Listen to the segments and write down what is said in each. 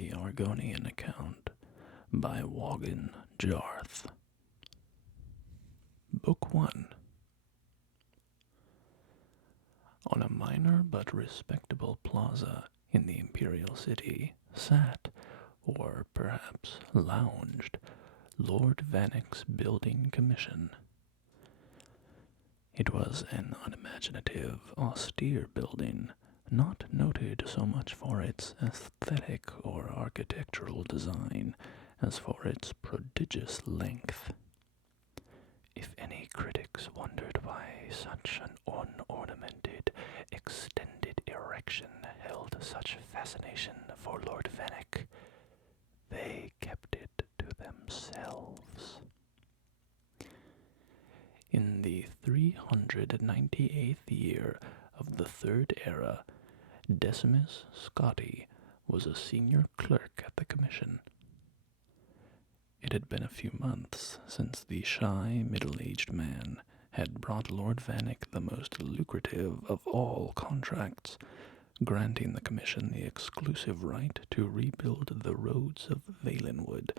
the Argonian Account by Waughin Jarth. Book 1. On a minor but respectable plaza in the imperial city sat, or perhaps lounged, Lord Vannick's building commission. It was an unimaginative, austere building, not noted so much for its aesthetic or architectural design as for its prodigious length. If any critics wondered why such an unornamented, extended erection held such fascination for Lord Vannick, they kept it to themselves. In the 398th year of the Third Era, Decimus Scotti was a senior clerk at the Commission. It had been a few months since the shy, middle-aged man had brought Lord Vannick the most lucrative of all contracts, granting the Commission the exclusive right to rebuild the roads of Valenwood,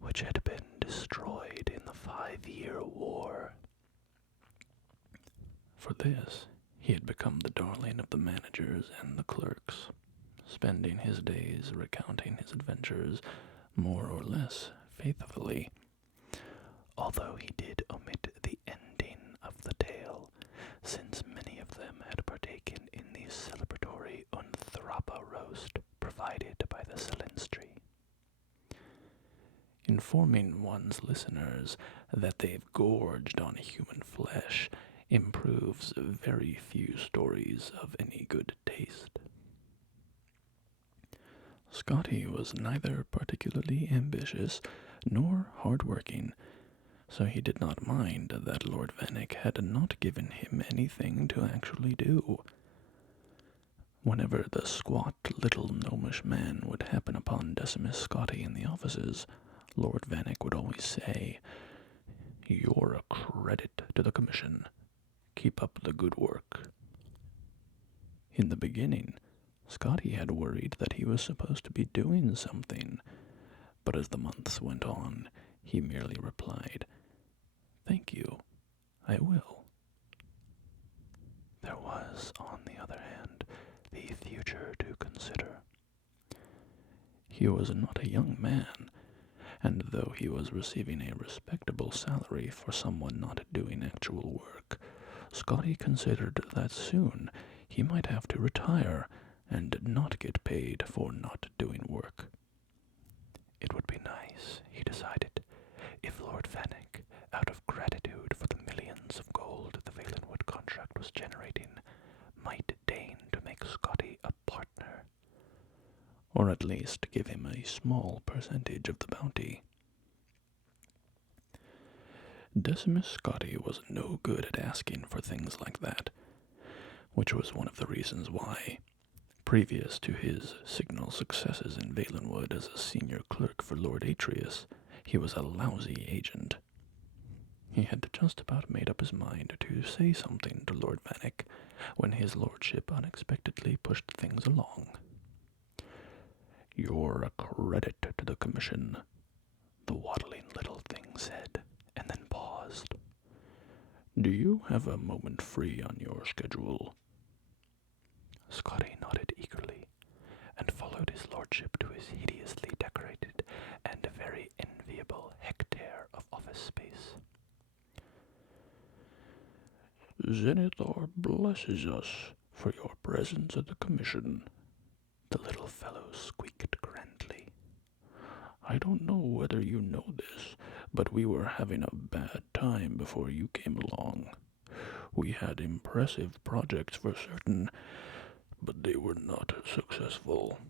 which had been destroyed in the 5-year war. For this, he had become the darling of the managers and the clerks, spending his days recounting his adventures more or less faithfully, although he did omit the ending of the tale, since many of them had partaken in the celebratory Unthrapa roast provided by the Silindstri. Informing one's listeners that they've gorged on human flesh improves very few stories of any good taste. Scotti was neither particularly ambitious nor hard-working, so he did not mind that Lord Vannick had not given him anything to actually do. Whenever the squat little gnomish man would happen upon Decimus Scotti in the offices, Lord Vannick would always say, "You're a credit to the Commission. Keep up the good work." In the beginning, Scotti had worried that he was supposed to be doing something, but as the months went on, he merely replied, "Thank you, I will." There was, on the other hand, the future to consider. He was not a young man, and though he was receiving a respectable salary for someone not doing actual work, Scotti considered that soon he might have to retire and not get paid for not doing work. It would be nice, he decided, if Lord Vannick, out of gratitude for the millions of gold the Valenwood contract was generating, might deign to make Scotti a partner, or at least give him a small percentage of the bounty. Decimus Scotti was no good at asking for things like that, which was one of the reasons why, previous to his signal successes in Valenwood as a senior clerk for Lord Atreus, he was a lousy agent. He had just about made up his mind to say something to Lord Vannick when his lordship unexpectedly pushed things along. "You're a credit to the Commission," the waddling little thing said, and then paused. "Do you have a moment free on your schedule?" Scotti nodded eagerly, and followed his lordship to his hideously decorated and very enviable hectare of office space. "Zenithar blesses us for your presence at the Commission," the little fellow squeaked grandly. "I don't know whether you know this, but we were having a bad time before you came along. We had impressive projects for certain, but they were not successful.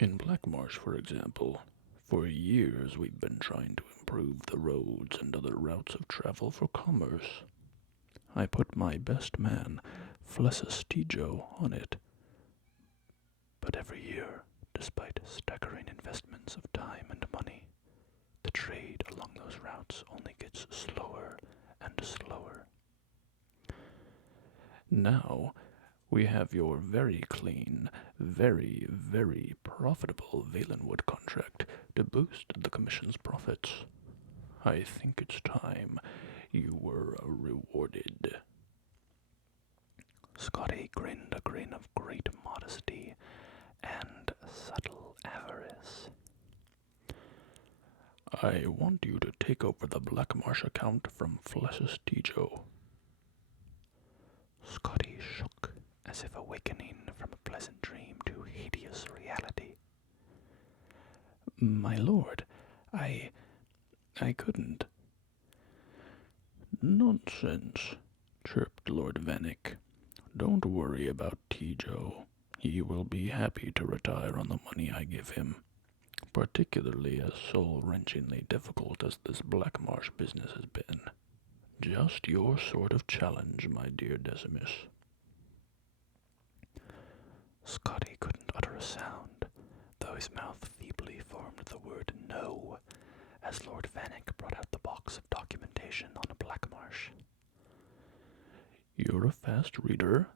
In Blackmarsh, for example, for years we've been trying to improve the roads and other routes of travel for commerce. I put my best man, Flesestijo, on it. But every year, despite staggering investments of time and money, the trade along those routes only gets slower and slower. Now, We have your very clean, very, very profitable Valenwood contract to boost the Commission's profits. I think it's time you were rewarded." Scotty grinned a grin of great modesty and subtle avarice. "I want you to take over the Blackmarsh account from Flessus Tijo." Scotty shook as if awakening from a pleasant dream to hideous reality. "My lord, I couldn't." "Nonsense," chirped Lord Vanek. "Don't worry about Tijo. He will be happy to retire on the money I give him, particularly as soul-wrenchingly difficult as this Blackmarsh business has been. Just your sort of challenge, my dear Decimus." Scotty couldn't utter a sound, though his mouth feebly formed the word "no" as Lord Vanek brought out the box of documentation on a Blackmarsh. "You're a fast reader,"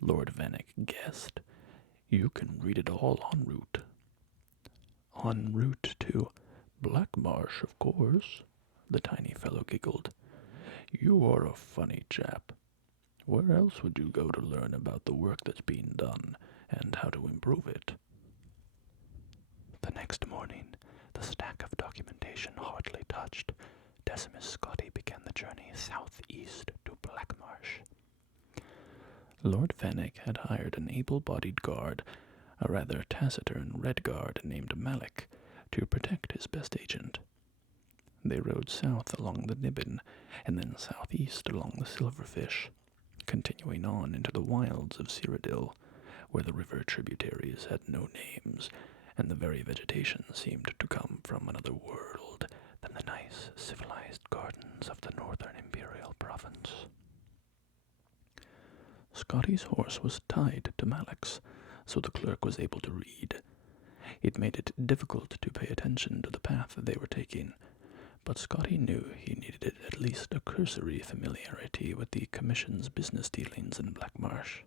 Lord Vanek guessed. "You can read it all en route." "En route to Blackmarsh, of course," the tiny fellow giggled. "You are a funny chap. Where else would you go to learn about the work that's being done and how to improve it?" The next morning, the stack of documentation hardly touched, Decimus Scotty began the journey southeast to Blackmarsh. Lord Vanek had hired an able-bodied guard, a rather taciturn red guard named Malik, to protect his best agent. They rode south along the Niben, and then southeast along the Silverfish, continuing on into the wilds of Cyrodiil, where the river tributaries had no names, and the very vegetation seemed to come from another world than the nice, civilized gardens of the northern imperial province. Scotty's horse was tied to Malik's, so the clerk was able to read. It made it difficult to pay attention to the path they were taking, but Scotty knew he needed at least a cursory familiarity with the Commission's business dealings in Blackmarsh.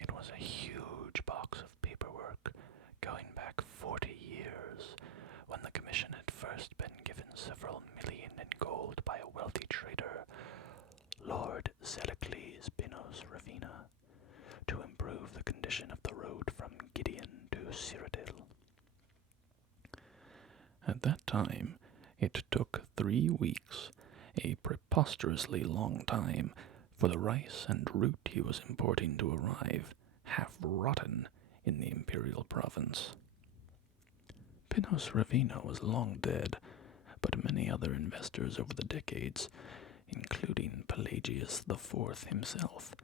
It was a huge box of paperwork, going back 40 years, when the Commission had first been given several million in gold by a wealthy trader, Lord Zellicles Pinos Ravina, to improve the condition of the road from Gideon to Cyrodiil. At that time, it took 3 weeks, a preposterously long time, for the rice and root he was importing to arrive, half rotten, in the imperial province. Pinos Ravina was long dead, but many other investors over the decades, including Pelagius IV himself,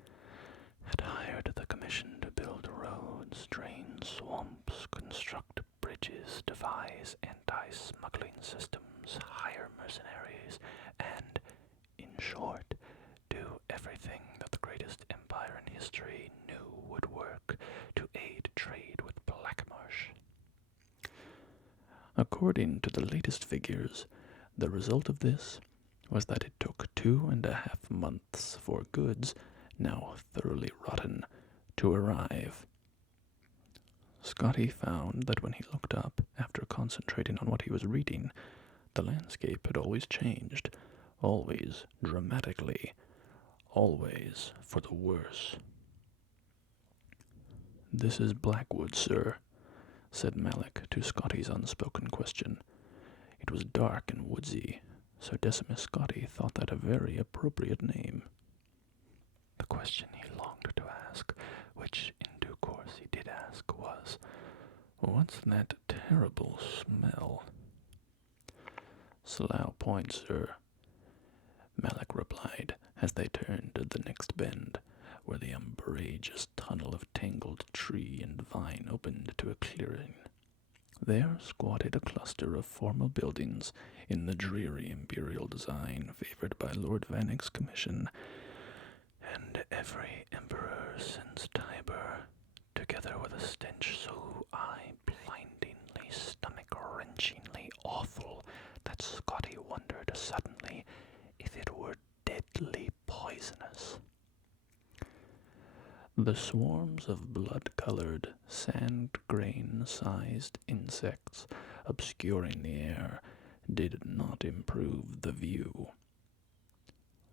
had hired the Commission to build roads, drain swamps, construct bridges, devise anti-smuggling systems, hire mercenaries, and, in short, do everything that the greatest empire in history knew would work to aid trade with Blackmarsh. According to the latest figures, the result of this was that it took 2.5 months for goods, now thoroughly rotten, to arrive. Scotty found that when he looked up, after concentrating on what he was reading, the landscape had always changed, always dramatically, always for the worse. "This is Blackwood, sir," said Malik to Scotty's unspoken question. It was dark and woodsy, so Decimus Scotty thought that a very appropriate name. The question he longed to ask, which in due course he did ask, was, "What's that terrible smell?" "Slough Point, sir," Malik replied as they turned to the next bend, where the umbrageous tunnel of tangled tree and vine opened to a clearing. There squatted a cluster of formal buildings in the dreary imperial design favored by Lord Vanek's commission, and every emperor since Tiber, together with a stench so eye-blindingly, stomach-wrenchingly awful that Scotty wondered suddenly if it were deadly poisonous. The swarms of blood-colored, sand-grain-sized insects obscuring the air did not improve the view.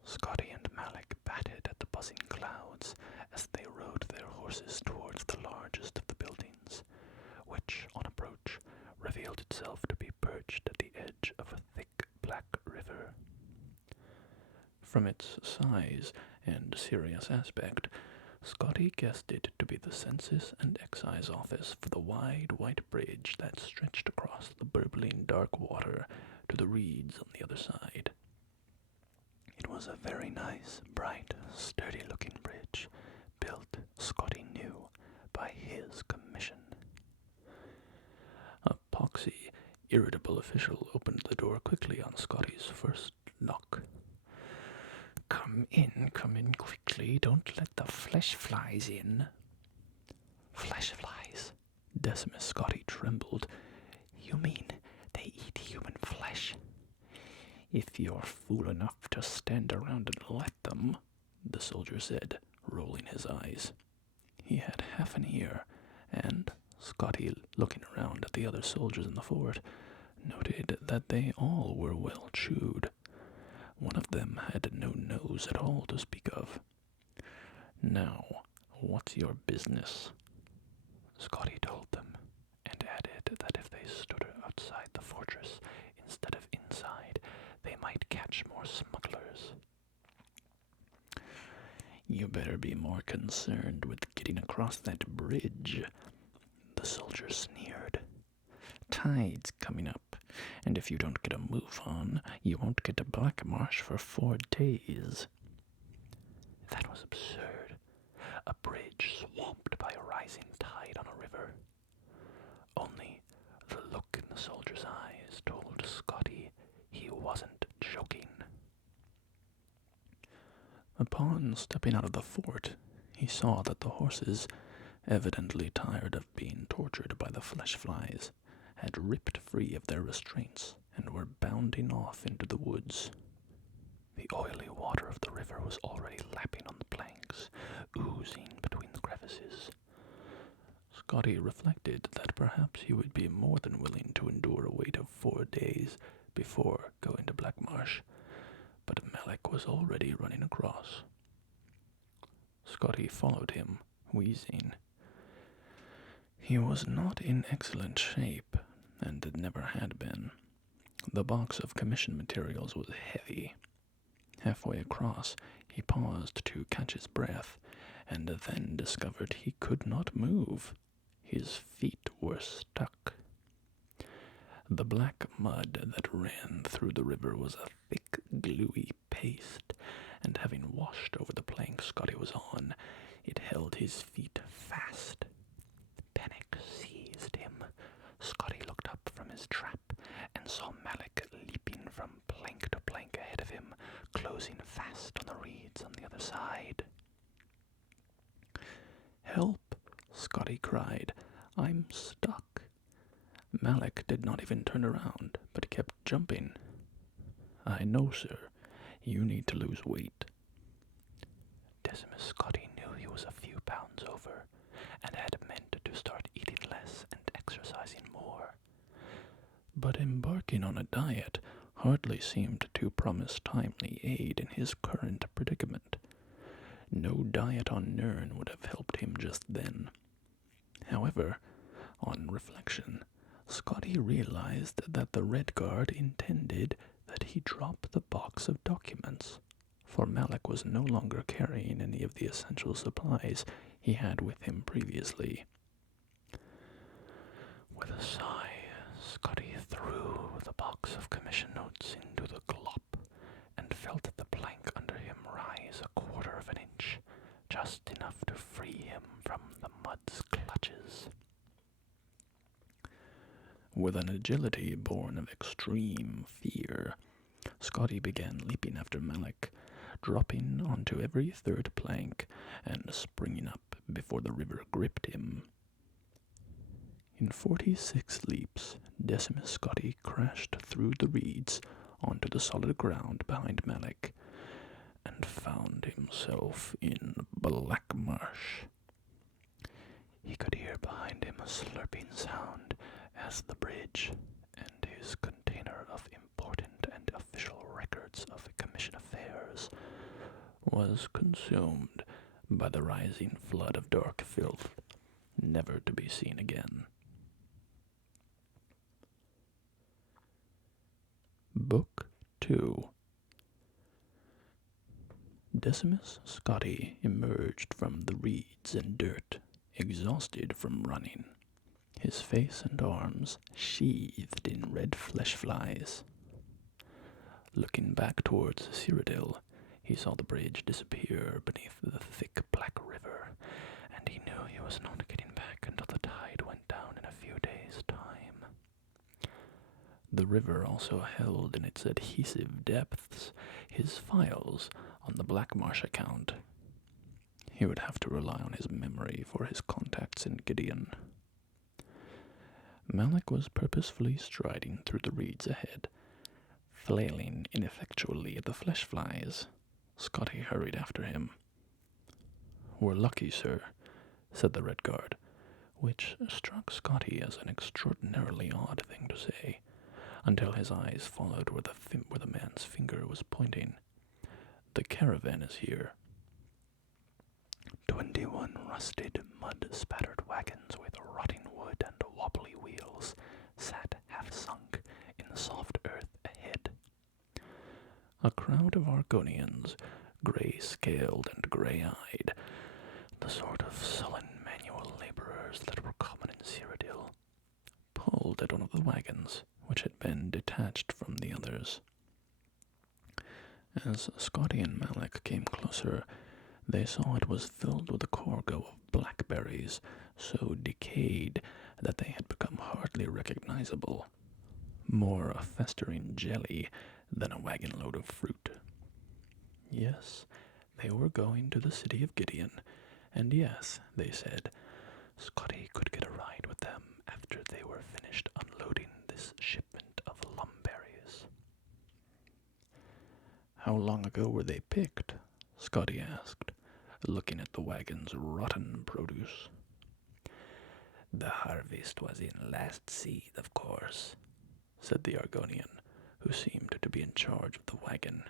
Scotty and Malik batted at the buzzing clouds as they rode their horses towards the largest of the buildings, which, on approach, revealed itself to be perched at the edge of a thick black river. From its size and serious aspect, Scotty guessed it to be the Census and Excise Office for the wide white bridge that stretched across the burbling dark water to the reeds on the other side. It was a very nice, bright, sturdy-looking bridge, built, Scotty knew, by his commission. A poxy, irritable official opened the door quickly on Scotty's first knock. Come in quickly. Don't let the flesh flies in. Flesh flies? Decimus Scotty trembled. You mean they eat human flesh? If you're fool enough to stand around and let them, the soldier said, rolling his eyes. He had half an ear, and Scotty, looking around at the other soldiers in the fort, noted that they all were well chewed. One of them had no nose at all to speak of. Now, what's your business? Scotty told them, and added that if they stood outside the fortress instead of inside, they might catch more smugglers. You better be more concerned with getting across that bridge, the soldier sneered. Tide's coming up, and if you don't get a move on, you won't get to Black Marsh for 4 days. That was absurd. A bridge swamped by a rising tide on a river. Only the look in the soldier's eyes told Scotty he wasn't joking. Upon stepping out of the fort, he saw that the horses, evidently tired of being tortured by the flesh flies, had ripped free of their restraints and were bounding off into the woods. The oily water of the river was already lapping on the planks, oozing between the crevices. Scotty reflected that perhaps he would be more than willing to endure a wait of 4 days before going to Black Marsh, but Malik was already running across. Scotty followed him, wheezing. He was not in excellent shape, and never had been. The box of commission materials was heavy. Halfway across, he paused to catch his breath, and then discovered he could not move. His feet were stuck. The black mud that ran through the river was a thick, gluey paste, and having washed over the plank Scotty was on, it held his feet fast. Panic seized him. Scotty looked up from his trap and saw Malik leaping from plank to plank ahead of him, closing fast on the reeds on the other side. "Help!" Scotty cried. "I'm stuck." Malik did not even turn around, but kept jumping. "I know, sir. You need to lose weight." Decimus Scotty knew he was a few pounds over, and had meant to start eating less and exercising more. But embarking on a diet hardly seemed to promise timely aid in his current predicament. No diet on Nirn would have helped him just then. However, on reflection, Scotty realized that the Red Guard intended that he drop the box of documents, for Malik was no longer carrying any of the essential supplies he had with him previously. With a sigh, Scotty threw the box of commission notes into the glop and felt the plank under him rise 1/4 of an inch, just enough to free him from the mud's clutches. With an agility born of extreme fear, Scotty began leaping after Malik, dropping onto every 3rd plank and springing up before the river gripped him. In 46 leaps, Decimus Scotty crashed through the reeds onto the solid ground behind Malik, and found himself in Black Marsh. He could hear behind him a slurping sound as the bridge and his container of important and official records of commission affairs was consumed by the rising flood of dark filth, never to be seen again. Book 2. Decimus Scotti emerged from the reeds and dirt, exhausted from running, his face and arms sheathed in red flesh flies. Looking back towards Cyrodiil, he saw the bridge disappear beneath the thick black river, and he knew he was not getting back until the tide went down in a few days' time. The river also held in its adhesive depths his files on the Blackmarsh account. He would have to rely on his memory for his contacts in Gideon. Malik was purposefully striding through the reeds ahead, flailing ineffectually at the flesh flies. Scotti hurried after him. "We're lucky, sir," said the Red Guard, which struck Scotti as an extraordinarily odd thing to say, until his eyes followed where the man's finger was pointing. "The caravan is here." 21 rusted, mud-spattered wagons with rotting wood and wobbly wheels sat half-sunk in the soft earth ahead. A crowd of Argonians, gray-scaled and gray-eyed, the sort of sullen manual laborers that were common in Cyrodiil, pulled at one of the wagons, which had been detached from the others. As Scotti and Malik came closer, they saw it was filled with a cargo of blackberries, so decayed that they had become hardly recognizable, more a festering jelly than a wagon load of fruit. Yes, they were going to the city of Gideon, and yes, they said, Scotti could get a ride with them after they were finished unloading this shipment of lumberries. "How long ago were they picked?" Scotti asked, looking at the wagon's rotten produce. "The harvest was in last seed, of course," said the Argonian, who seemed to be in charge of the wagon.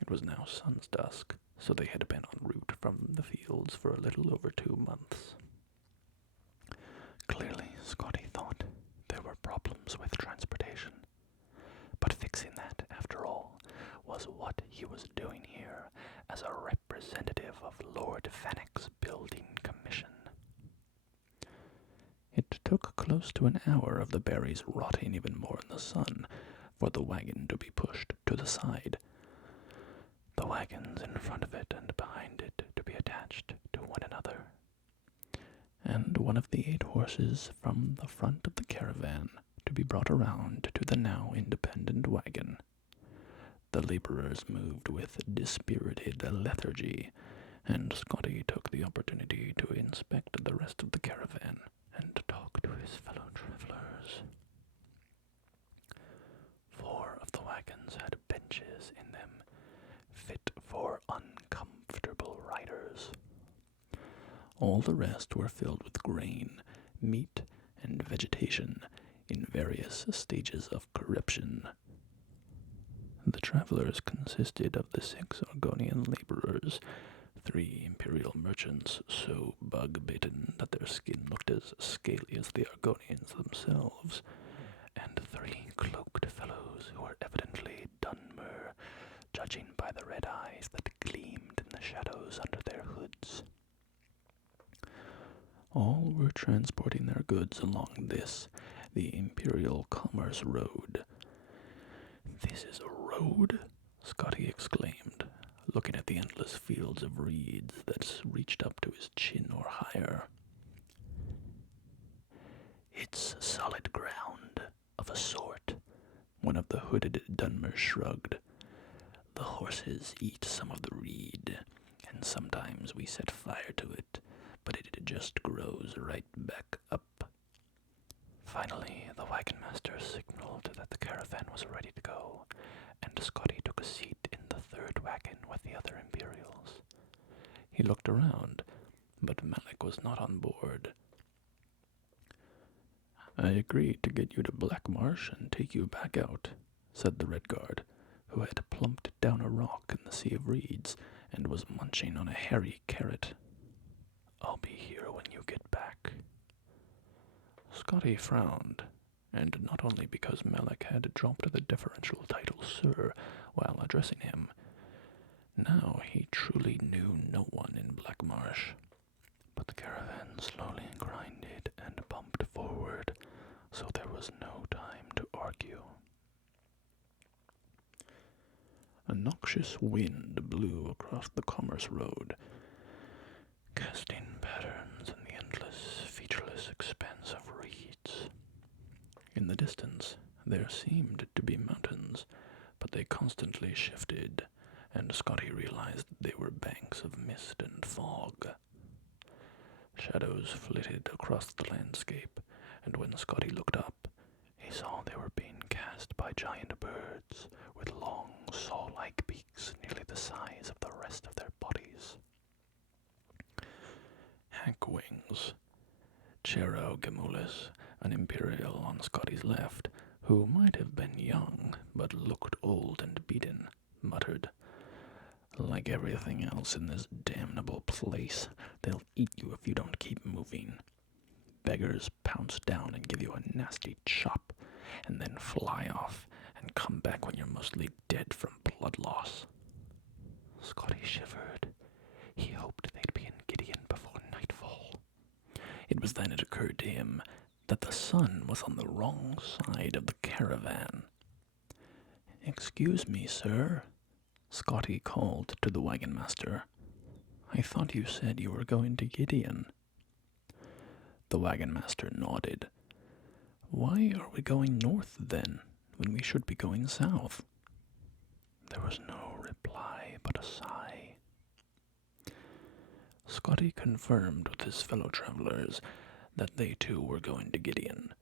It was now sun's dusk, so they had been en route from the fields for a little over 2 months. Clearly, Scotti thought there were problems with transportation, but fixing that, after all, was what he was doing here as a representative of Lord Fennec's building commission. It took close to an hour of the berries rotting even more in the sun for the wagon to be pushed to the side. The wagons in front of it and behind it to be attached to one another, and one of the 8 horses from the front of the caravan to be brought around to the now independent wagon. The laborers moved with dispirited lethargy, and Scotti took the opportunity to inspect the rest of the caravan and talk to his fellow travelers. 4 of the wagons had benches in them, fit for uncomfortable riders. All the rest were filled with grain, meat, and vegetation in various stages of corruption. The travelers consisted of the 6 Argonian laborers, 3 imperial merchants so bug-bitten that their skin looked as scaly as the Argonians themselves, and 3 cloaked fellows who were evidently Dunmer, judging by the red eyes that gleamed in the shadows under their hoods. All were transporting their goods along this, the Imperial Commerce Road. "This is a road?" Scotti exclaimed, looking at the endless fields of reeds that reached up to his chin or higher. "It's solid ground, of a sort," one of the hooded Dunmers shrugged. "The horses eat some of the reed, and sometimes we set fire to it, but it just grows right back up." Finally, the wagon master signaled that the caravan was ready to go, and Scotti took a seat in the 3rd wagon with the other Imperials. He looked around, but Malik was not on board. I agreed to get you to Blackmarsh and take you back out, said the Red Guard, who had plumped down a rock in the sea of reeds and was munching on a hairy carrot. I'll be here when you get back. Scotty frowned, and not only because Melek had dropped the deferential title Sir while addressing him. Now he truly knew no one in Blackmarsh. But the caravan slowly grinded and bumped forward, so there was no time to argue. A noxious wind blew across the Commerce Road, casting patterns in the endless, featureless expanse of reeds. In the distance, there seemed to be mountains, but they constantly shifted, and Scotty realized they were banks of mist and fog. Shadows flitted across the landscape, and when Scotty looked up, he saw they were being cast by giant birds with long, saw-like beaks nearly the size of the rest of their bodies. Hackwings. Chero Gemulus, an Imperial on Scotty's left, who might have been young but looked old and beaten, muttered, "Like everything else in this damnable place, they'll eat you if you don't keep moving. Beggars pounce down and give you a nasty chop, and then fly off and come back when you're mostly dead from blood loss." Scotty shivered. He hoped they'd be in Gideon before nightfall. It was then it occurred to him that the sun was on the wrong side of the caravan. "Excuse me, sir," Scotty called to the wagon master. "I thought you said you were going to Gideon." The wagon master nodded. "Why are we going north, then, when we should be going south?" There was no reply but a sigh. Scotty confirmed with his fellow travelers that they too were going to Gideon,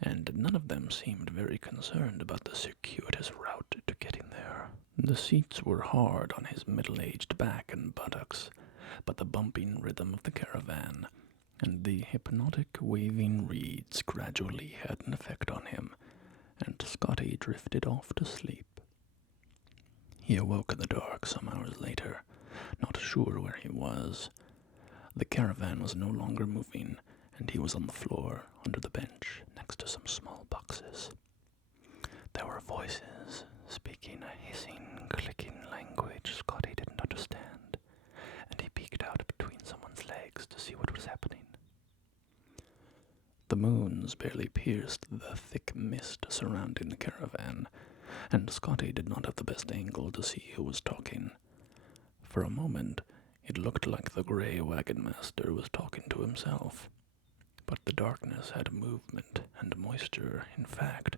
and none of them seemed very concerned about the circuitous route to getting there. The seats were hard on his middle-aged back and buttocks, but the bumping rhythm of the caravan and the hypnotic waving reeds gradually had an effect on him, and Scotty drifted off to sleep. He awoke in the dark some hours later, not sure where he was. The caravan was no longer moving, and he was on the floor under the bench next to some small boxes. There were voices speaking a hissing, clicking language Scotty didn't understand, and he peeked out between someone's legs to see what was happening. The moons barely pierced the thick mist surrounding the caravan, and Scotty did not have the best angle to see who was talking. For a moment, it looked like the gray wagon master was talking to himself, but the darkness had movement and moisture, in fact,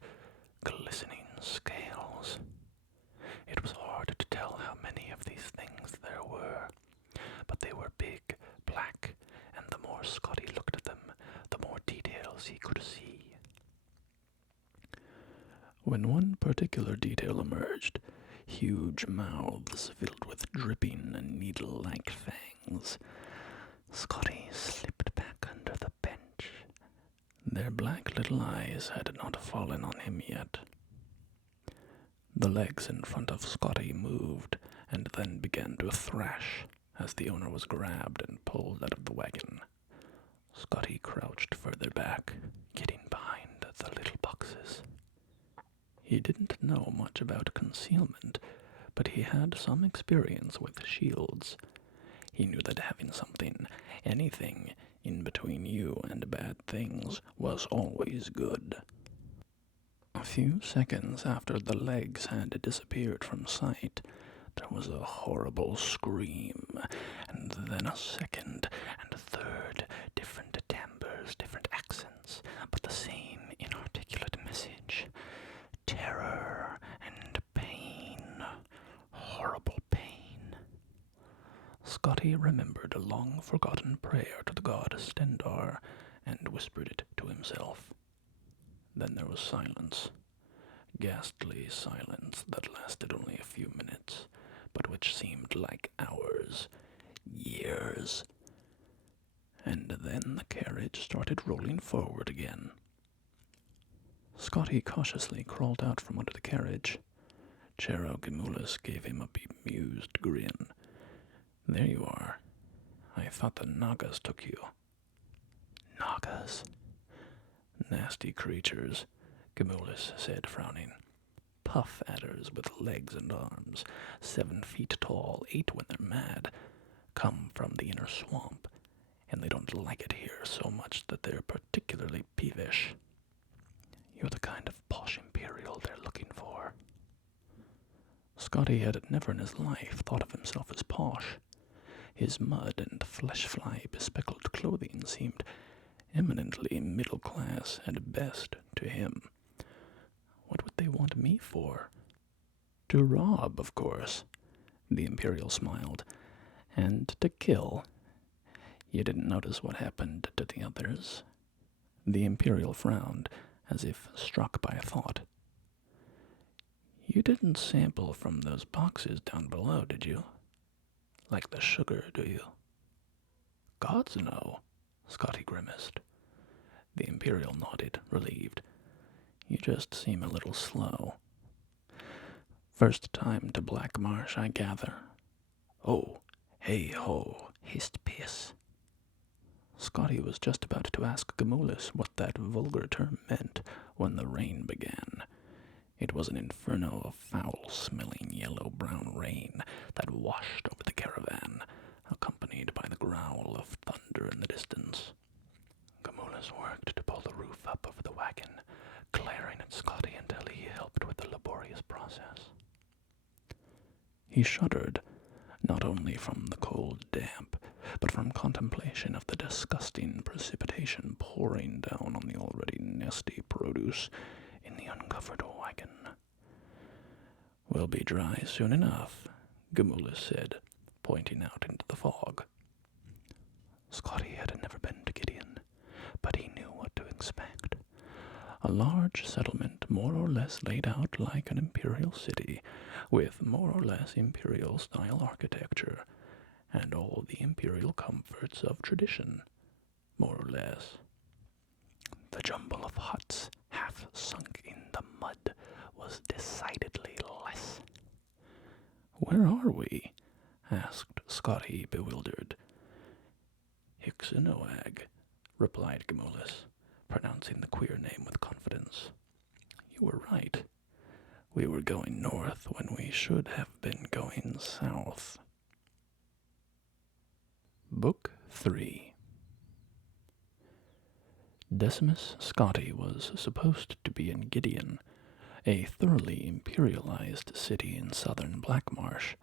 glistening scales. It was hard to tell how many of these things there were, but they were big, black, and the more Scotty looked at them, the more details he could see. When one particular detail emerged, huge mouths filled with dripping and needle-like fangs, Scotty slipped back under the bench. Their black little eyes had not fallen on him yet. The legs in front of Scotty moved and then began to thrash as the owner was grabbed and pulled out of the wagon. Scotty crouched further back, getting behind the little boxes. He didn't know much about concealment, but he had some experience with shields. He knew that having something, anything, in between you and bad things was always good. A few seconds after the legs had disappeared from sight, there was a horrible scream, and then a second and a third, different timbres, different accents, but the same inarticulate message. Terror and pain, horrible pain. Scotty remembered a long-forgotten prayer to the god Stendar and whispered it to himself. Then there was silence, ghastly silence that lasted only a few minutes, but which seemed like hours, years. And then the carriage started rolling forward again. Scotty cautiously crawled out from under the carriage. Chero Gemulus gave him a bemused grin. "There you are. I thought the Nagas took you." "Nagas?" "Nasty creatures," Gemulus said, frowning. "Puff adders with legs and arms, 7 feet tall, 8 when they're mad, come from the inner swamp, and they don't like it here so much that they're particularly peevish. You're the kind of posh imperial they're looking for." Scotty had never in his life thought of himself as posh. His mud and flesh-fly bespeckled clothing seemed eminently middle class at best to him. What would they want me for? To rob, of course, the Imperial smiled, and to kill. You didn't notice what happened to the others? The Imperial frowned, as if struck by a thought. You didn't sample from those boxes down below, did you? Like the sugar, do you? Gods no, Scotty grimaced. The Imperial nodded, relieved. You just seem a little slow. First time to Black Marsh, I gather. Oh, hey ho, hist piss. Scotty was just about to ask Gemulus what that vulgar term meant when the rain began. It was an inferno of foul-smelling yellow-brown rain that washed over the caravan, accompanied by the growl of thunder in the distance. Gemulus worked to pull the roof up over the wagon, glaring at Scotty until he helped with the laborious process. He shuddered, not only from the cold damp, but from contemplation of the disgusting precipitation pouring down on the already nasty produce in the uncovered wagon. "We'll be dry soon enough," Gemulus said, pointing out into the fog. Scotty had never been to Gideon, but he knew what to expect. A large settlement more or less laid out like an imperial city, with more or less imperial-style architecture, and all the imperial comforts of tradition, more or less. The jumble of huts, half sunk in the mud, was decidedly less. "Where are we?" asked Scotty, bewildered. "Hixinoag," replied Gemulus, pronouncing the queer name with confidence. "You were right. We were going north when we should have been going south." Book 3. Decimus Scotty was supposed to be in Gideon, a thoroughly imperialized city in southern Blackmarsh,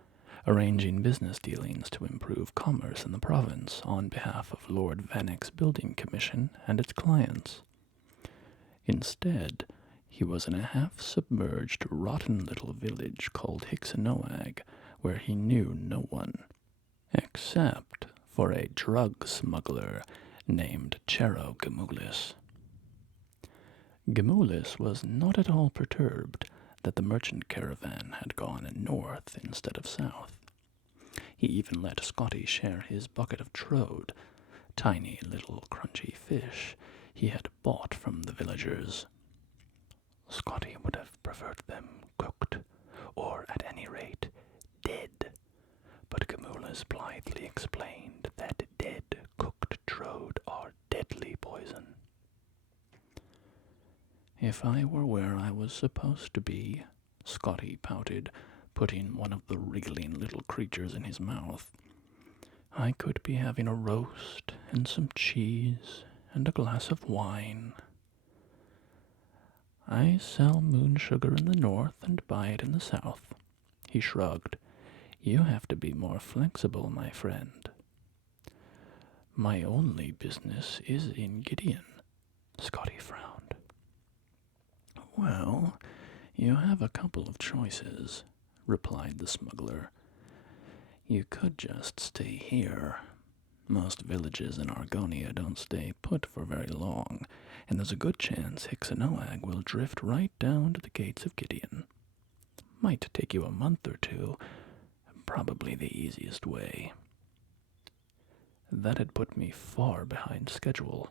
arranging business dealings to improve commerce in the province on behalf of Lord Vanek's building commission and its clients. Instead, he was in a half-submerged, rotten little village called Hixinoag, where he knew no one, except for a drug smuggler named Chero Gemulus. Gemulus was not at all perturbed that the merchant caravan had gone north instead of south. He even let Scotty share his bucket of trode, tiny little crunchy fish he had bought from the villagers. Scotty would have preferred them cooked, or at any rate, dead, but Gemulus blithely explained that dead cooked trode are deadly poison. "If I were where I was supposed to be," Scotty pouted, putting one of the wriggling little creatures in his mouth, "I could be having a roast and some cheese and a glass of wine. I sell moon sugar in the north and buy it in the south." He shrugged. "You have to be more flexible, my friend." "My only business is in Gideon," Scotty frowned. "Well, you have a couple of choices," replied the smuggler. "You could just stay here. Most villages in Argonia don't stay put for very long, and there's a good chance Hixinoag will drift right down to the gates of Gideon. Might take you a month or two, probably the easiest way." That had put me far behind schedule.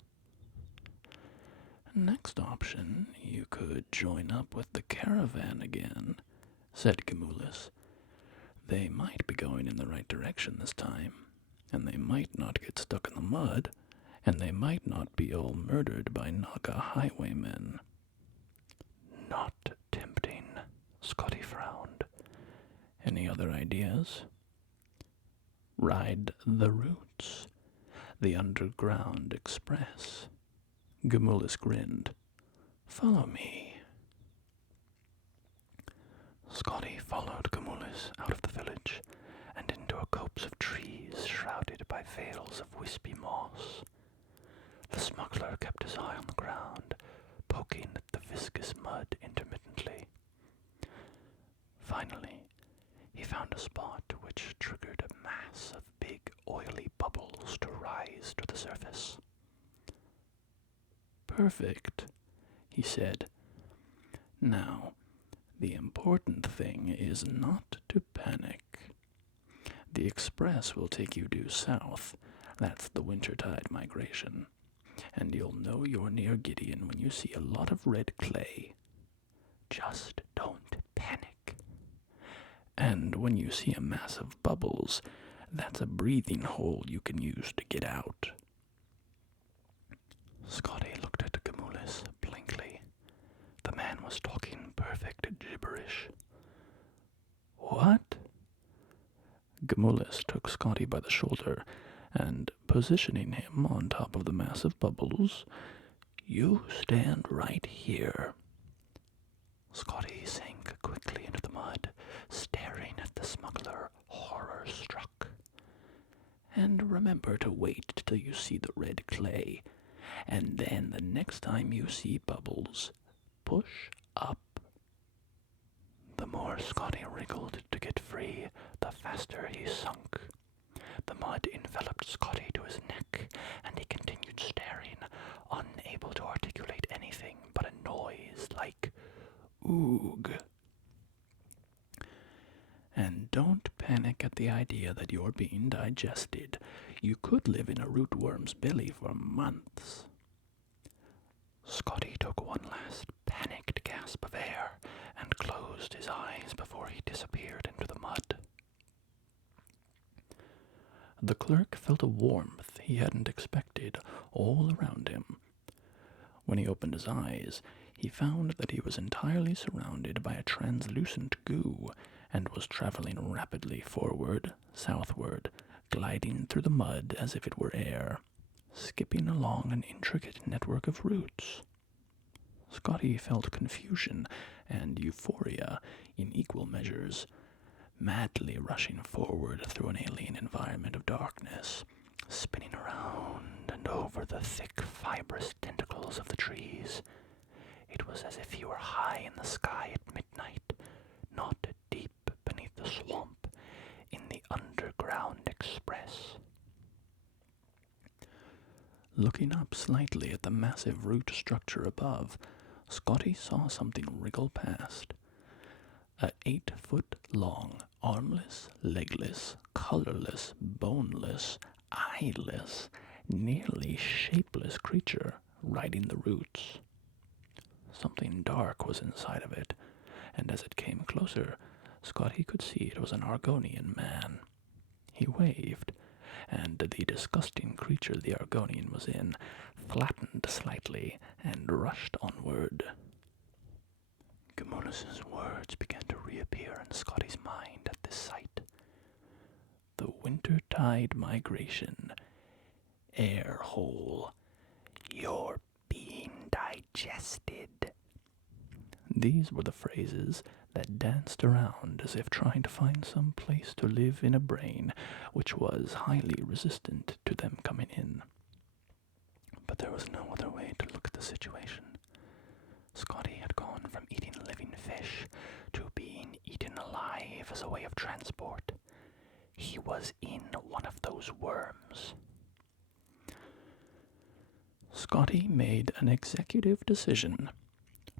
Next option, you could join up with the caravan again, said Gamulus. They might be going in the right direction this time, and they might not get stuck in the mud, and they might not be all murdered by Naga highwaymen. Not tempting, Scotty frowned. Any other ideas? Ride the routes. The Underground Express. Gamulus grinned. Follow me. Scotty followed Gamulus out of the village and into a copse of trees shrouded by veils of wispy moss. The smuggler kept his eye on the ground, poking at the viscous mud intermittently. Finally, he found a spot which triggered a mass of big oily bubbles to rise to the surface. Perfect, he said. Now, the important thing is not to panic. The express will take you due south. That's the wintertide migration. And you'll know you're near Gideon when you see a lot of red clay. Just don't panic. And when you see a mass of bubbles, that's a breathing hole you can use to get out. Scotty looked at Gamulus blankly. The man was talking perfect gibberish. What? Gamulus took Scotty by the shoulder and, positioning him on top of the mass of bubbles, "You stand right here." Scotty sank quickly into the mud, staring at the smuggler, horror-struck. "And remember to wait till you see the red clay, and then the next time you see bubbles, push up." The more Scotty wriggled to get free, the faster he sunk. The mud enveloped Scotty to his neck, and he continued staring, unable to articulate anything but a noise like oog. And don't panic at the idea that you're being digested. You could live in a rootworm's belly for months. Scotty took one last panicked gasp of air and closed his eyes before he disappeared into the mud. The clerk felt a warmth he hadn't expected all around him. When he opened his eyes, he found that he was entirely surrounded by a translucent goo and was traveling rapidly forward, southward, gliding through the mud as if it were air, skipping along an intricate network of roots. Scotty felt confusion and euphoria in equal measures, madly rushing forward through an alien environment of darkness, spinning around and over the thick, fibrous tentacles of the trees. It was as if he were high in the sky at midnight, not deep beneath the swamp, in the Underground Express. Looking up slightly at the massive root structure above, Scotty saw something wriggle past. A 8-foot-long, armless, legless, colorless, boneless, eyeless, nearly shapeless creature riding the roots. Something dark was inside of it, and as it came closer, Scotty could see it was an Argonian man. He waved, and the disgusting creature the Argonian was in flattened slightly and rushed onward. Gamulus's words began to reappear in Scotty's mind at this sight. The wintertide migration. Air hole. You're being digested. These were the phrases that danced around as if trying to find some place to live in a brain which was highly resistant to them coming in. But there was no other way to look at the situation. Scotty had gone from eating living fish to being eaten alive as a way of transport. He was in one of those worms. Scotty made an executive decision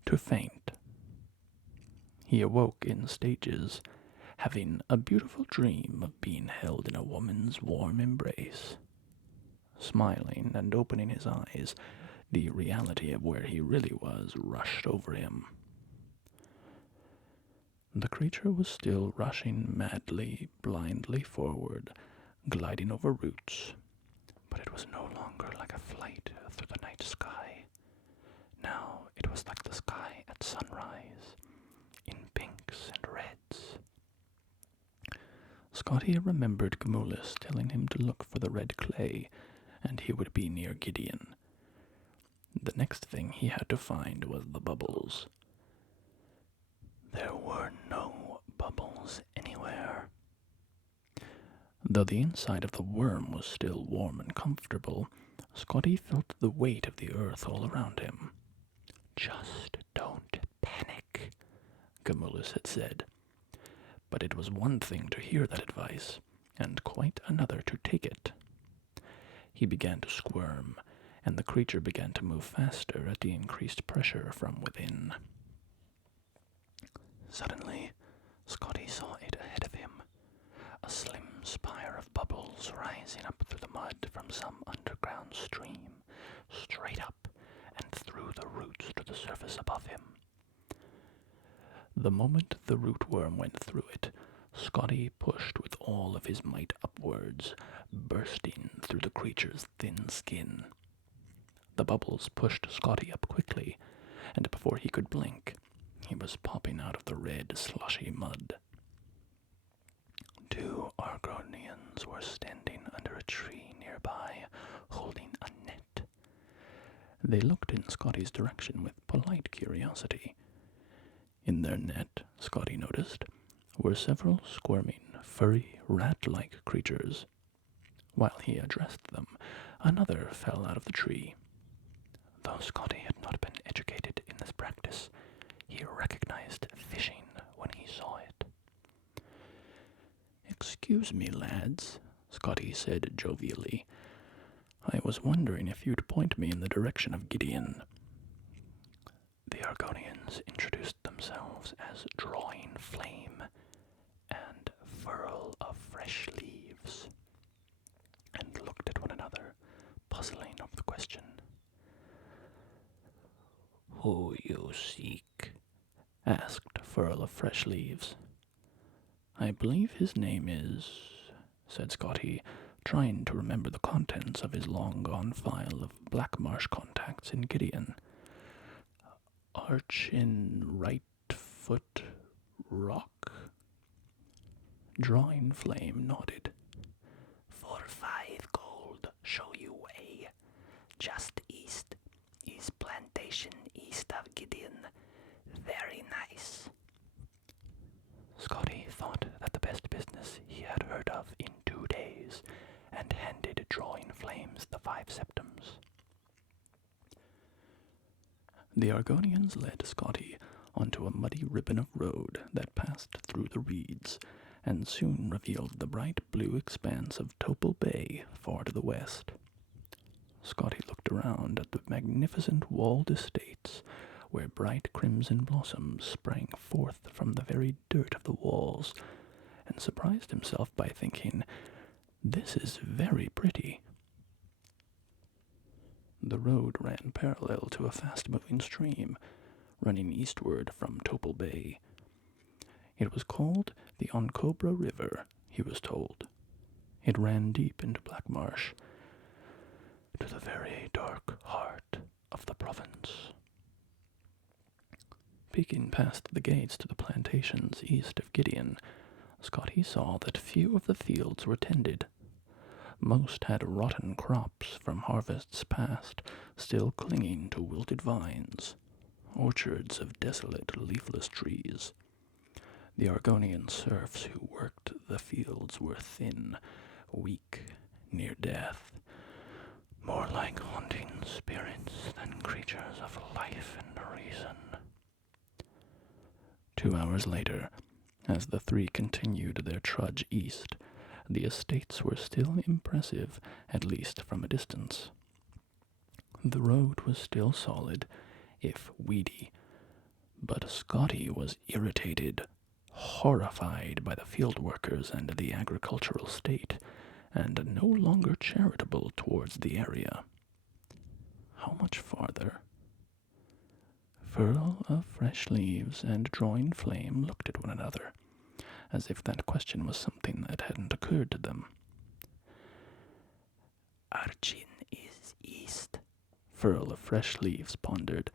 to faint. He awoke in stages, having a beautiful dream of being held in a woman's warm embrace. Smiling and opening his eyes, The reality of where he really was rushed over him. The creature was still rushing madly, blindly forward, gliding over roots, but it was no longer like a flight through the night sky. Now it was like the sky at sunrise, in pinks and reds. Scotty remembered Gumulis telling him to look for the red clay, and he would be near Gideon. The next thing he had to find was the bubbles. There were no bubbles anywhere. Though the inside of the worm was still warm and comfortable, Scotty felt the weight of the earth all around him. "Just don't panic," Gumulis had said. But it was one thing to hear that advice, and quite another to take it. He began to squirm, and the creature began to move faster at the increased pressure from within. Suddenly, Scotty saw it ahead of him, a slim spire of bubbles rising up through the mud from some underground stream, straight up and through the roots to the surface above him. The moment the rootworm went through it, Scotty pushed with all of his might upwards, bursting through the creature's thin skin. The bubbles pushed Scotty up quickly, and before he could blink, he was popping out of the red, slushy mud. 2 Argonians were standing under a tree nearby, holding a net. They looked in Scotty's direction with polite curiosity. In their net, Scotty noticed, were several squirming, furry, rat-like creatures. While he addressed them, another fell out of the tree. Though Scotty had not been educated in this practice, he recognized fishing when he saw it. "Excuse me, lads," Scotty said jovially. "I was wondering if you'd point me in the direction of Gideon." The Argonians introduced themselves as Drawing Flame and Furl of Fresh Leaves, and looked at one another, puzzling over the question. "Who you seek?" asked Furl of Fresh Leaves. "I believe his name is," said Scotty, trying to remember the contents of his long-gone file of Black Marsh contacts in Gideon. "Archin Rightfoot Rock?" Drawing Flame nodded. "For 5 gold, show you way. Just east is plantation east of Gideon. Very nice." Scotty thought that the best business he had heard of in 2 days, and handed Drawing Flames the 5 septums. The Argonians led Scotty onto a muddy ribbon of road that passed through the reeds, and soon revealed the bright blue expanse of Topal Bay far to the west. Scotty looked around at the magnificent walled estates, where bright crimson blossoms sprang forth from the very dirt of the walls, and surprised himself by thinking, "This is very pretty." The road ran parallel to a fast-moving stream, running eastward from Topal Bay. It was called the Oncobra River, he was told. It ran deep into Black Marsh, to the very dark heart of the province. Peeking past the gates to the plantations east of Gideon, Scotty saw that few of the fields were tended. Most had rotten crops from harvests past, still clinging to wilted vines, orchards of desolate, leafless trees. The Argonian serfs who worked the fields were thin, weak, near death, more like haunting spirits than creatures of life and reason. 2 hours later, as the 3 continued their trudge east, the estates were still impressive, at least from a distance. The road was still solid, if weedy, but Scotty was irritated, horrified by the field workers and the agricultural state, and no longer charitable towards the area. How much farther? Furl of Fresh Leaves and Drawing Flame looked at one another, as if that question was something that hadn't occurred to them. Argin is east, Furl of Fresh Leaves pondered.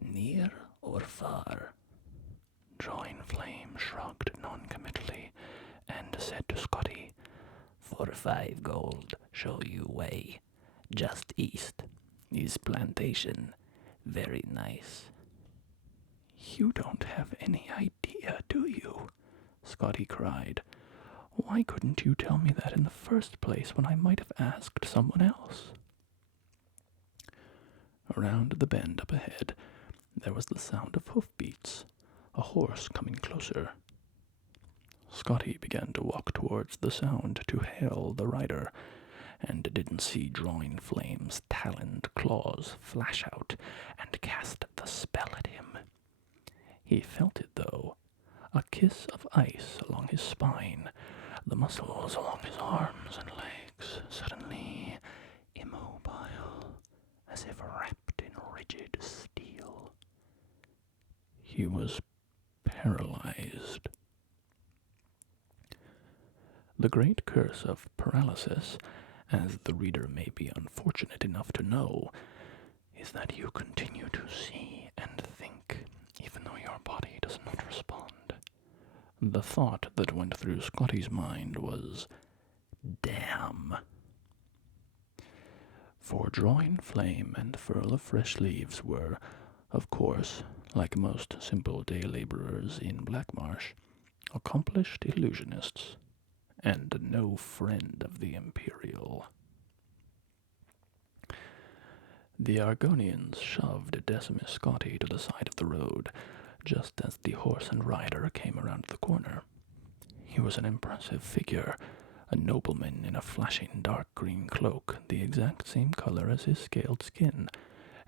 Near or far? Drawing Flame shrugged non-committally and said to Scotty, For 5 gold, show you way. Just east is plantation. Very nice. You don't have any idea, do you? Scotty cried. Why couldn't you tell me that in the first place when I might have asked someone else? Around the bend up ahead, there was the sound of hoofbeats, a horse coming closer. Scotty began to walk towards the sound to hail the rider, and didn't see Drawing Flame's taloned claws flash out and cast the spell at him. He felt it, though, a kiss of ice along his spine, the muscles along his arms and legs suddenly immobile, as if wrapped in rigid steel. He was paralyzed. The great curse of paralysis, as the reader may be unfortunate enough to know, is that you continue to see and think, even though your body does not respond. The thought that went through Scotty's mind was, damn. For Drawing Flame and Furl of Fresh Leaves were, of course, like most simple day laborers in Blackmarsh, accomplished illusionists, and no friend of the Imperial. The Argonians shoved Decimus Scotty to the side of the road, just as the horse and rider came around the corner. He was an impressive figure, a nobleman in a flashing dark green cloak, the exact same color as his scaled skin,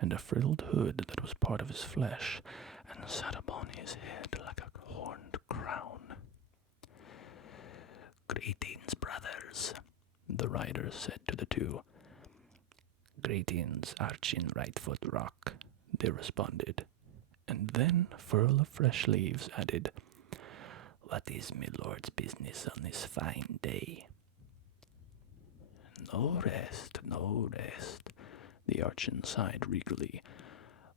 and a frilled hood that was part of his flesh, and sat upon his head like a horned crown. Greetings, brothers, the rider said to the two. Greetings, Argin Rightfoot Rock, they responded. And then Furl of Fresh Leaves added, What is my lord's business on this fine day? No rest, the Archon sighed regally.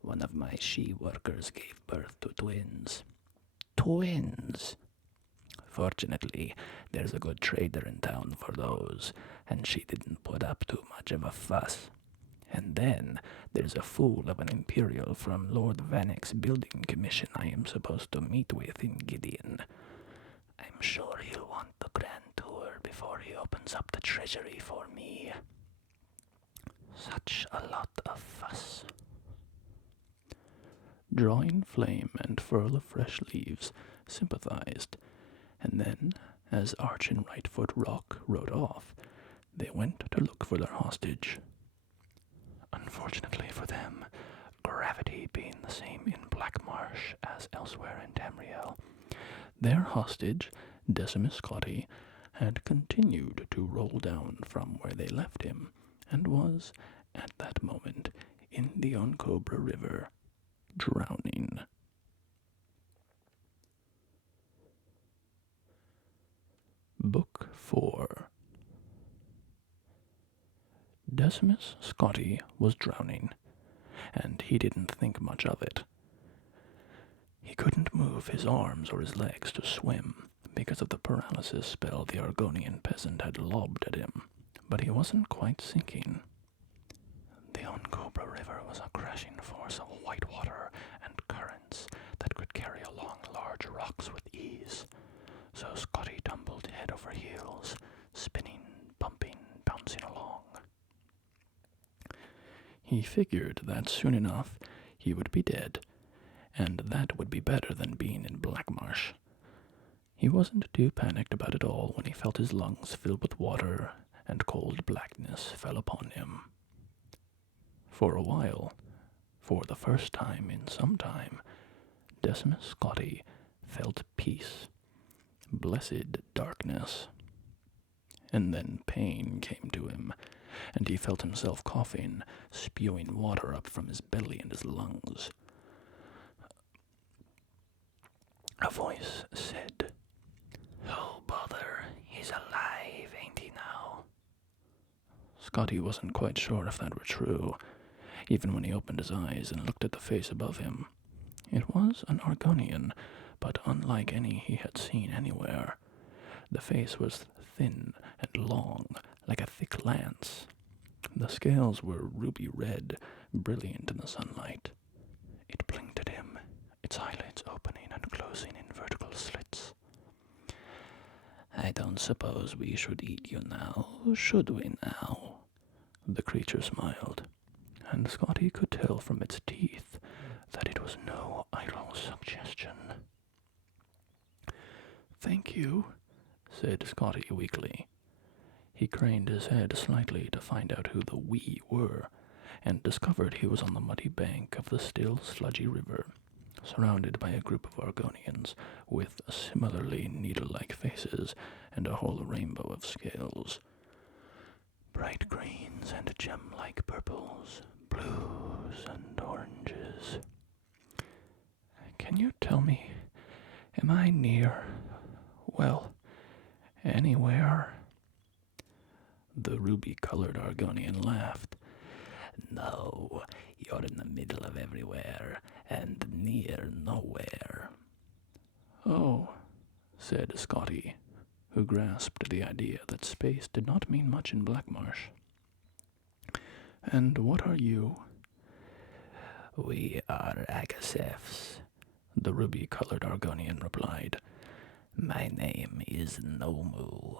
One of my she-workers gave birth to twins. Twins? Fortunately, there's a good trader in town for those, and she didn't put up too much of a fuss. And then there's a fool of an Imperial from Lord Vanek's building commission I am supposed to meet with in Gideon. I'm sure he'll want the grand tour before he opens up the treasury for me. Such a lot of fuss. Drawing Flame and Furl of Fresh Leaves sympathized, and then, as Argin Rightfoot Rock rode off, they went to look for their hostage. Unfortunately for them, gravity being the same in Blackmarsh as elsewhere in Tamriel, their hostage, Decimus Scotty, had continued to roll down from where they left him, and was, at that moment, in the Oncobra River, drowning. Book 4. Decimus Scotty was drowning, and he didn't think much of it. He couldn't move his arms or his legs to swim because of the paralysis spell the Argonian peasant had lobbed at him, but he wasn't quite sinking. The Oncobra River was a crashing force of white water and currents that could carry along large rocks with ease, so Scotty tumbled head over heels, spinning, bumping, bouncing along. He figured that soon enough he would be dead, and that would be better than being in Blackmarsh. He wasn't too panicked about it all when he felt his lungs fill with water and cold blackness fell upon him. For a while, for the first time in some time, Decimus Scotty felt peace, blessed darkness. And then pain came to him, and he felt himself coughing, spewing water up from his belly and his lungs. A voice said, "Oh, bother, he's alive, ain't he now?" Scotty wasn't quite sure if that were true, even when he opened his eyes and looked at the face above him. It was an Argonian, but unlike any he had seen anywhere. The face was thin and long, like a thick lance. The scales were ruby red, brilliant in the sunlight. It blinked at him, its eyelids opening and closing in vertical slits. "I don't suppose we should eat you now, should we now?" The creature smiled, and Scotty could tell from its teeth that it was no idle suggestion. "Thank you," said Scotty weakly. He craned his head slightly to find out who the "we" were, and discovered he was on the muddy bank of the still, sludgy river, surrounded by a group of Argonians with similarly needle-like faces and a whole rainbow of scales. Bright greens and gem-like purples, blues and oranges. "Can you tell me, am I near, well, anywhere?" The ruby-colored Argonian laughed. "No, you're in the middle of everywhere, and near nowhere." "Oh," said Scotty, who grasped the idea that space did not mean much in Blackmarsh. "And what are you?" "We are Agathefs," the ruby-colored Argonian replied. "My name is Nomu."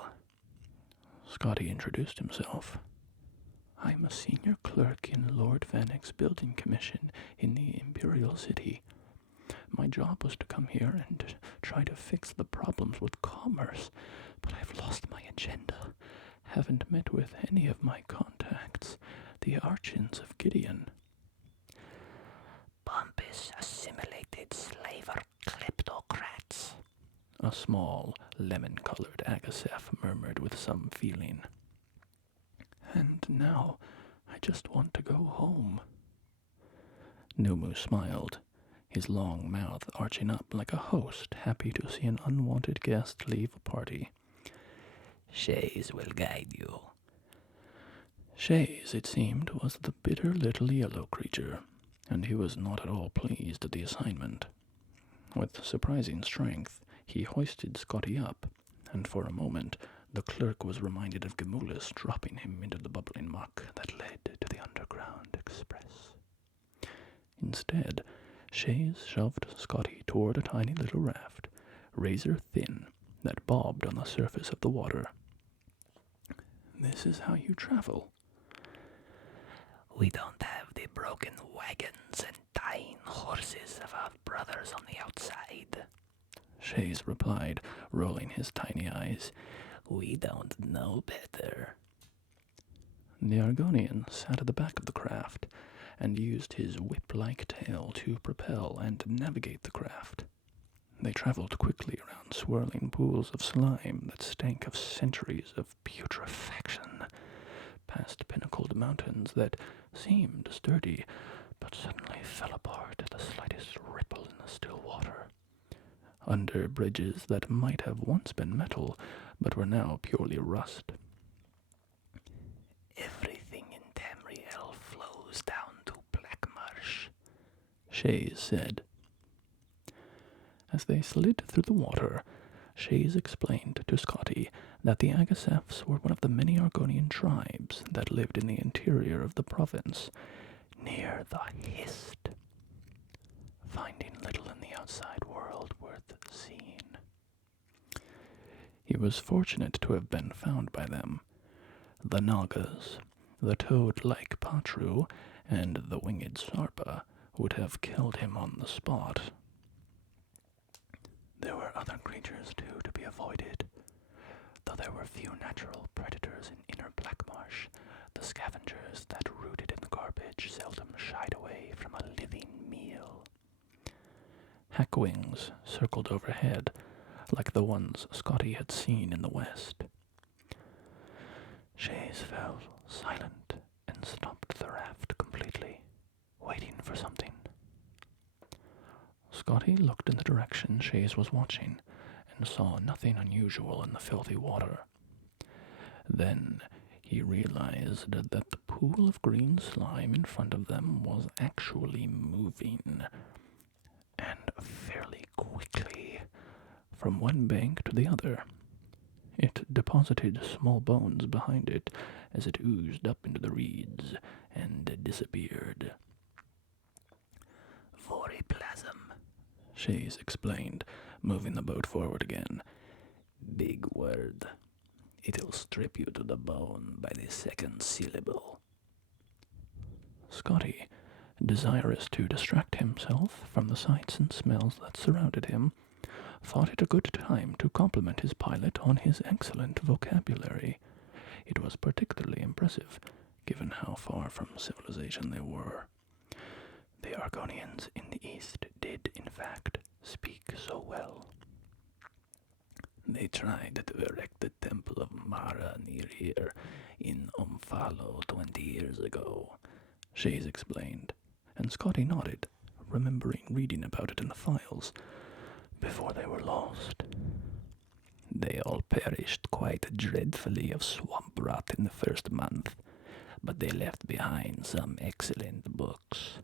Scotty introduced himself. "I'm a senior clerk in Lord Vannick's building commission in the Imperial City. My job was to come here and try to fix the problems with commerce, but I've lost my agenda. Haven't met with any of my contacts, the Archons of Gideon." "Pompous assimilated slaver kleptocrats," a small, lemon-colored Agathef murmured with some feeling. "And now I just want to go home." Numu smiled, his long mouth arching up like a host happy to see an unwanted guest leave a party. "Shays will guide you." Shays, it seemed, was the bitter little yellow creature, and he was not at all pleased at the assignment. With surprising strength, he hoisted Scotty up, and for a moment the clerk was reminded of Gemulus dropping him into the bubbling muck that led to the Underground Express. Instead, Shays shoved Scotty toward a tiny little raft, razor thin, that bobbed on the surface of the water. "This is how you travel." "We don't have the broken wagons and dying horses of our brothers on the outside," Shays replied, rolling his tiny eyes. "We don't know better." The Argonian sat at the back of the craft and used his whip-like tail to propel and navigate the craft. They traveled quickly around swirling pools of slime that stank of centuries of putrefaction, past pinnacled mountains that seemed sturdy, but suddenly fell apart at the slightest ripple in the still water, under bridges that might have once been metal, but were now purely rust. "Everything in Tamriel flows down to Blackmarsh," Shays said. As they slid through the water, Shays explained to Scotty that the Agathefs were one of the many Argonian tribes that lived in the interior of the province, near the Hist, finding little in the outside world worth seeing. He was fortunate to have been found by them. The Nagas, the toad-like Patru, and the winged Sarpa would have killed him on the spot. There were other creatures, too, to be avoided. Though there were few natural predators in inner Blackmarsh, the scavengers that rooted in the garbage seldom shied away from a living meal. Hackwings circled overhead, like the ones Scotty had seen in the west. Shays felt silent and stopped the raft completely, waiting for something. Scotty looked in the direction Shays was watching and saw nothing unusual in the filthy water. Then he realized that the pool of green slime in front of them was actually moving, and fairly quickly, from one bank to the other. It deposited small bones behind it as it oozed up into the reeds and disappeared. Voriplasm, Shays explained, moving the boat forward again. big word. It'll strip you to the bone by the second syllable. Scotty, desirous to distract himself from the sights and smells that surrounded him, thought it a good time to compliment his pilot on his excellent vocabulary. It was particularly impressive, given how far from civilization they were. The Argonians in the east did, in fact, speak so well. They tried to erect the Temple of Mara near here in Omphalo 20 years ago, Shays explained, and Scotty nodded, remembering reading about it in the files, before they were lost. They all perished quite dreadfully of swamp rot in the first month, but they left behind some excellent books.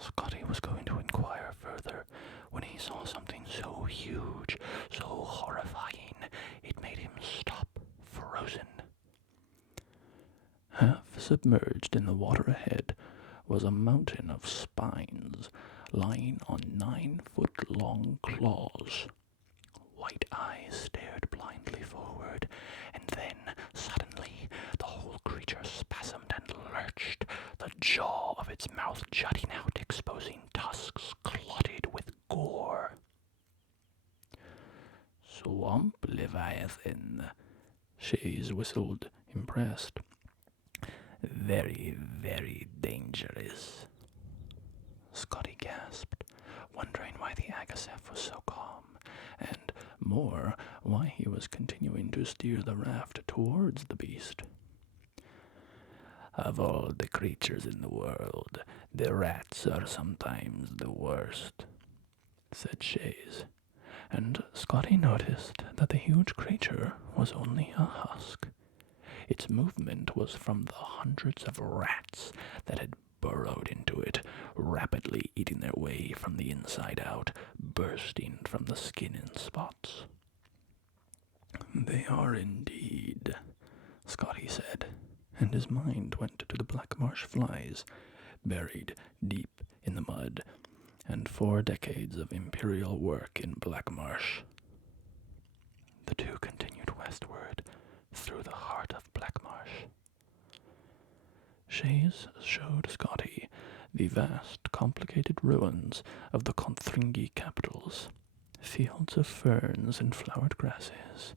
Scotty was going to inquire further when he saw something so huge, so horrifying, it made him stop, frozen. Half submerged in the water ahead was a mountain of spines lying on 9-foot-long claws. White eyes stared blindly forward, and then, suddenly, the whole creature spasmed and lurched, the jaw of its mouth jutting out, exposing tusks clotted with gore. Swamp Leviathan, Shays whistled, impressed. Very, very dangerous. Scotty gasped, wondering why the Agasef was so calm, and, more, why he was continuing to steer the raft towards the beast. Of all the creatures in the world, the rats are sometimes the worst, said Shays, and Scotty noticed that the huge creature was only a husk. Its movement was from the hundreds of rats that had burrowed into it, rapidly eating their way from the inside out, bursting from the skin in spots. They are indeed, Scotty said, and his mind went to the black marsh flies, buried deep in the mud, and 4 decades of imperial work in black marsh. The two continued westward, through the heart of Black Marsh. Shays showed Scotty the vast, complicated ruins of the Konthringi capitals, fields of ferns and flowered grasses,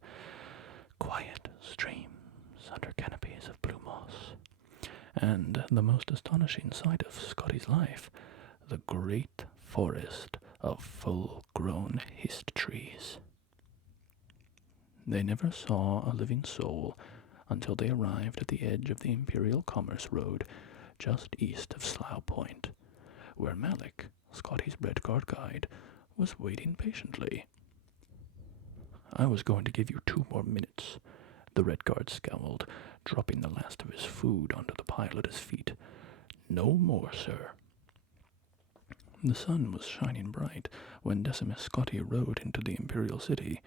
quiet streams under canopies of blue moss, and the most astonishing sight of Scotty's life, the great forest of full-grown hist trees. They never saw a living soul until they arrived at the edge of the Imperial Commerce Road just east of Slough Point, where Malik, Scotty's Red Guard guide, was waiting patiently. I was going to give you 2 more minutes, the Red Guard scowled, dropping the last of his food onto the pile at his feet. No more, sir. The sun was shining bright when Decimus Scotty rode into the Imperial City,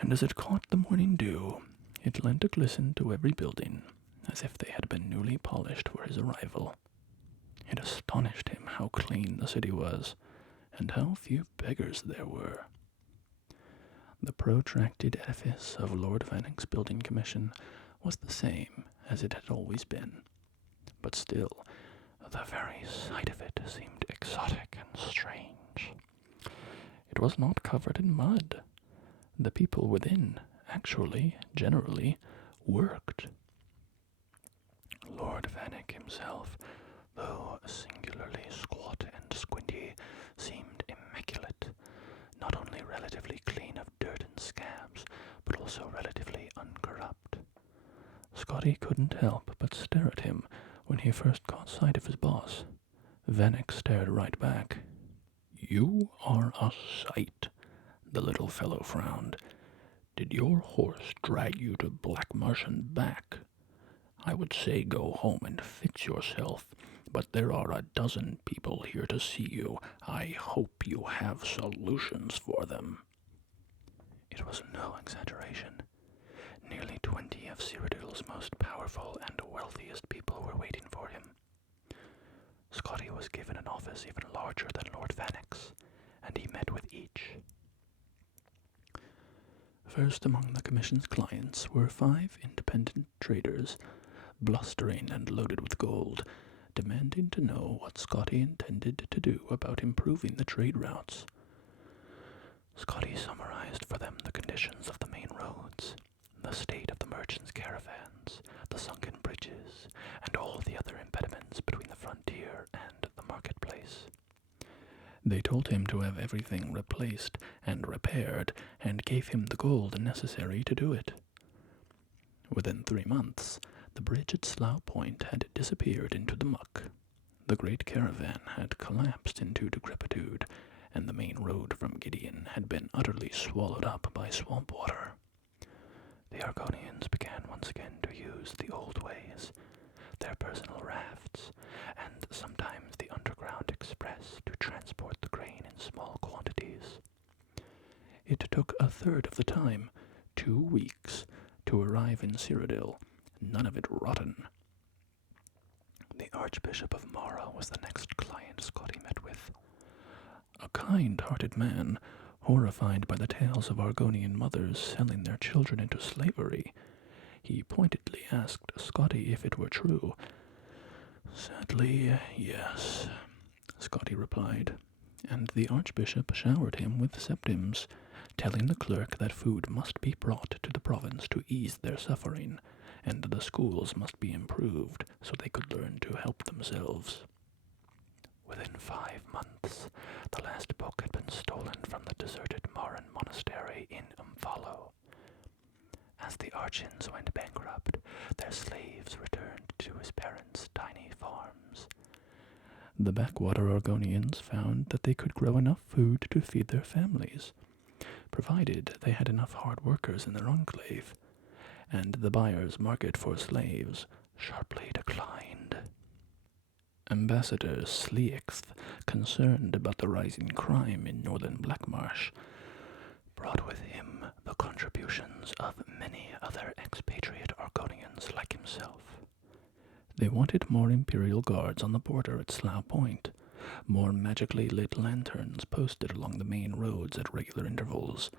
and as it caught the morning dew, it lent a glisten to every building, as if they had been newly polished for his arrival. It astonished him how clean the city was, and how few beggars there were. The protracted edifice of Lord Vannick's building commission was the same as it had always been, but still, the very sight of it seemed exotic and strange. It was not covered in mud. The people within actually, generally, worked. Lord Vannick himself, though singularly squat and squinty, seemed immaculate, not only relatively clean of dirt and scabs, but also relatively uncorrupt. Scotty Scotty couldn't help but stare at him when he first caught sight of his boss. Vanek stared right back. "You are a sight," the little fellow frowned. "Did your horse drag you to Blackmarsh and back? I would say go home and fix yourself, but there are a dozen people here to see you. I hope you have solutions for them." It was no exaggeration. Nearly 20 of Cyrodiil's most powerful and wealthiest people were waiting for him. Scotty was given an office even larger than Lord Vanek's, and he met with each. First among the Commission's clients were 5 independent traders, blustering and loaded with gold, demanding to know what Scotty intended to do about improving the trade routes. Scotty summarized for them the conditions of the main roads, the state of the merchants' caravans, the sunken bridges, and all the other impediments between the frontier and the marketplace. They told him to have everything replaced and repaired, and gave him the gold necessary to do it. Within 3 months, the bridge at Slough Point had disappeared into the muck. The great caravan had collapsed into decrepitude, and the main road from Gideon had been utterly swallowed up by swamp water. The Argonians began once again to use the old ways, their personal rafts, and sometimes the underground express to transport the grain in small quantities. It took a third of the time, 2 weeks, to arrive in Cyrodiil, none of it rotten. The Archbishop of Mara was the next client Scotty met with. A kind-hearted man, horrified by the tales of Argonian mothers selling their children into slavery. He pointedly asked Scotty if it were true. "Sadly, yes," Scotty replied, and the Archbishop showered him with septims, telling the clerk that food must be brought to the province to ease their suffering, and the schools must be improved so they could learn to help themselves. Within 5 months, the last book had been stolen from the deserted Maran monastery in Umfalo. As the Archons went bankrupt, their slaves returned to his parents' tiny farms. The backwater Argonians found that they could grow enough food to feed their families, provided they had enough hard workers in their enclave, and the buyer's market for slaves sharply declined. Ambassador Sleixth, concerned about the rising crime in northern Blackmarsh, brought with him the contributions of many other expatriate Argonians like himself. They wanted more Imperial guards on the border at Slough Point, more magically lit lanterns posted along the main roads at regular intervals,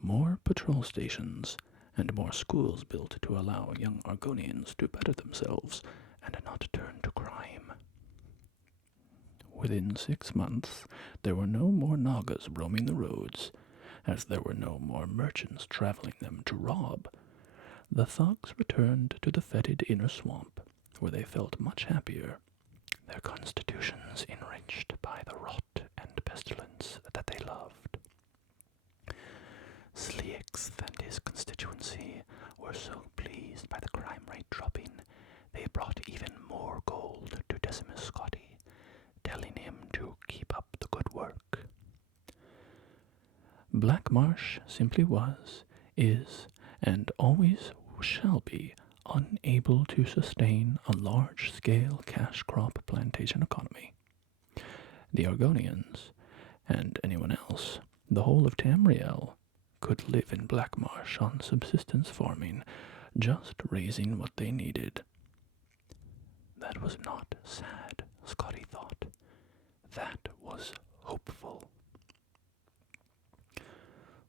more patrol stations, and more schools built to allow young Argonians to better themselves and not turn to crime. Within 6 months, there were no more Nagas roaming the roads, as there were no more merchants traveling them to rob. The thugs returned to the fetid inner swamp, where they felt much happier, their constitutions enriched by the rot and pestilence that they loved. Sleixth and his constituency were so pleased by the crime rate dropping, they brought even more gold to Decimus Scotty, telling him to keep up the good work. Blackmarsh simply was, is, and always shall be unable to sustain a large-scale cash crop plantation economy. The Argonians, and anyone else, the whole of Tamriel, could live in Blackmarsh on subsistence farming, just raising what they needed. That was not sad, Scotty thought. That was hopeful.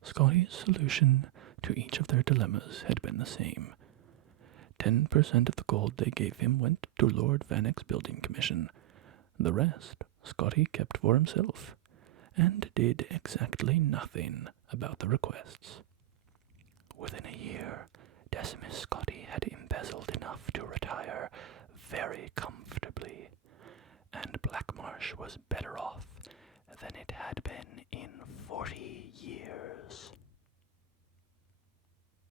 Scotty's solution to each of their dilemmas had been the same. 10% of the gold they gave him went to Lord Vanek's building commission. The rest Scotty kept for himself, and did exactly nothing about the requests. Within a year, Decimus Scotty had embezzled enough to retire very comfortably, and Blackmarsh was better off than it had been in 40